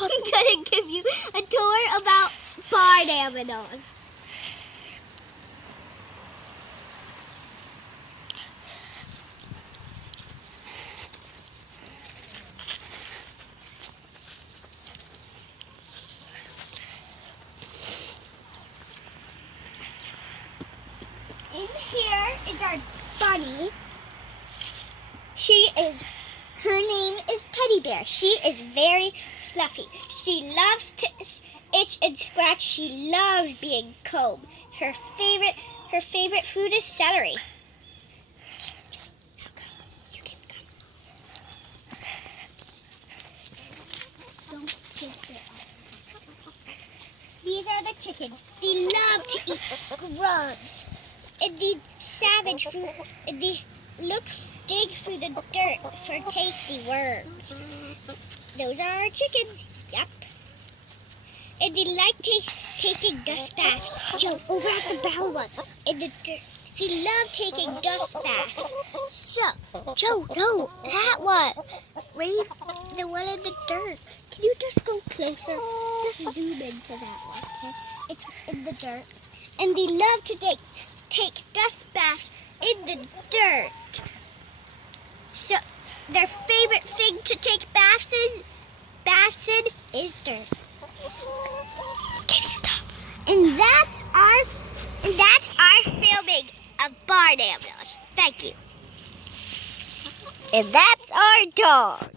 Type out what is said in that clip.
I'm gonna give you a tour about barn animals. In here is our bunny. Her name is Teddy Bear. She is very fluffy. She loves to itch and scratch. She loves being combed. Her favorite food is celery. You can come. Don't kiss it. These are the chickens. They love to eat grubs. And the savage food, and they dig through the dirt for tasty worms. Those are our chickens. Yep. And they like taking dust baths. Joe, over at the brown one, in the dirt. They love taking dust baths. So, Joe, no, that one. Right, the one in the dirt. Can you just go closer? Just zoom into that one, okay? It's in the dirt. And they love to take dust baths in the dirt. So their favorite thing to take baths in is dirt. Katy, stop. And that's our filming of barn animals. Thank you. And that's our dog.